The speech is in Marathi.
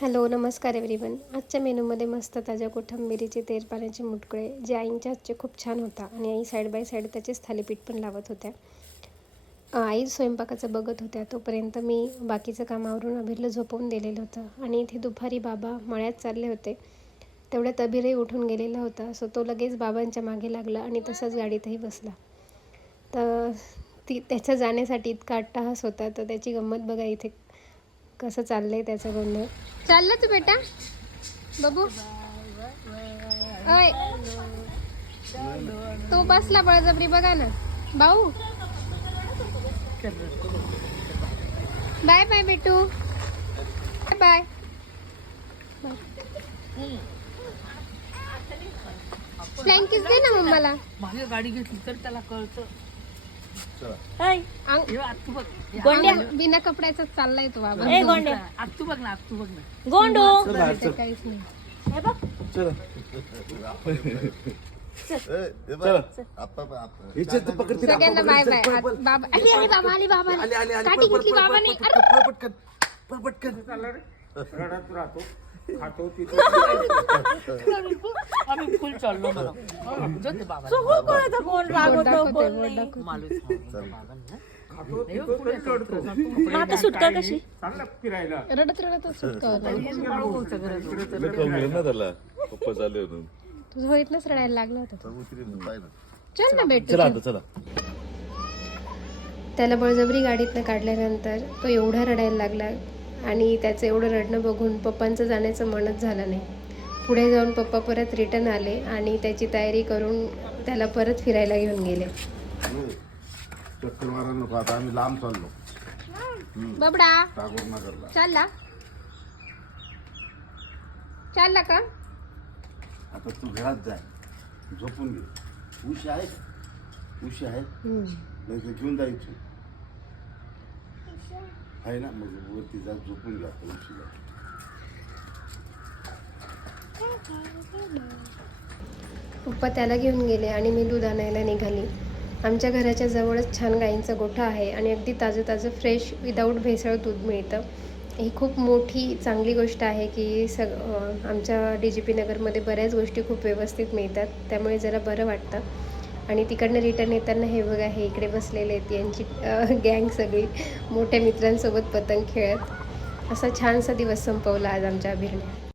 हॅलो नमस्कार एव्हरीवन. आजच्या मेनूमध्ये मस्त ताज्या कोथिंबीरीचे तेल पाण्याचे मुटकुळे जे आईंच्या हातचे खूप छान होता आणि आई साईड बाय साईड त्याचेच थालीपीठ पण लावत होत्या. आई स्वयंपाकाचं बघत होत्या तोपर्यंत मी बाकीचं कामावरून अभिरला झोपवून दिलेलं होतं आणि इथे दुपारी बाबा मळ्यात चालले होते. तेवढ्यात अभिरही उठून गेलेला होता, सो तो लगेच बाबांच्या मागे लागला आणि तसंच गाडीतही बसला. तर त्याच्या जाण्यासाठी इतका अट्टहास होता, तर त्याची गंमत बघा इथे कसं चाललंय त्याचा गोंधळ. चालला तू बेटा बघू. अय तो बसला बळजबरी बघा ना भाऊ. बाय बाय बेटू, बाय. फ्लाइंग किस दे ना मम्माला. माझी गाडी घेतली तर त्याला कळतं. बिना कपड्याचा चाललाय तो बाबा. आत्तू बघ ना, आत्तू बघ ना. गोंडो काहीच नाही. हे बघ सगळ्यांना बाय बाय. बाबा आली आली बाबा आली बाबा काठी घेतली बाबाने. आम्ही फुल चाललो मला. जाते बाबा. कोण रागवतो बोल नाही. आता सुटका कशी रडत रडत सुटका होता. तुझं होईतनच रडायला लागला होता. चल ना बेटू चला. त्याला बळजबरी गाडीतनं काढल्यानंतर तो एवढा रडायला लागला आणि त्याचं एवढं रडणं बघून पप्पांचं जाण्याचं मनच झालं नाही. पुढे जाऊन पप्पा परत रिटर्न आले आणि त्याची तयारी करून त्याला परत फिरायला घेऊन गेले. चक्कर मारायला नको, आता आम्ही लांब चाललो. बबडा टागोरनगरला चालला चालला का. आता तू घरात जाय, झोपून घे. उशी आहे, उशी आहे नाही तर घेऊन जायची आहे ना. मग वरती जा, झोपून घ्या उशीला. पप्पा त्याला घेऊन गेले आणि मी दूध आणायला निघाली. आमच्या घराच्या जवळच छान गाईंचा गोठा आहे आणि अगदी ताजं ताजं फ्रेश विदाऊट भेसळ दूध मिळतं. ही खूप मोठी चांगली गोष्ट आहे की आमच्या DGP नगरमध्ये बऱ्याच गोष्टी खूप व्यवस्थित मिळतात, त्यामुळे जरा बरं वाटतं. आणि तिकडनं रिटर्न येताना हे बघा, हे इकडे बसलेले आहेत यांची गँग सगळी मोठ्या मित्रांसोबत पतंग खेळत. असा छानसा दिवस संपवला आज आमच्या अभिरने.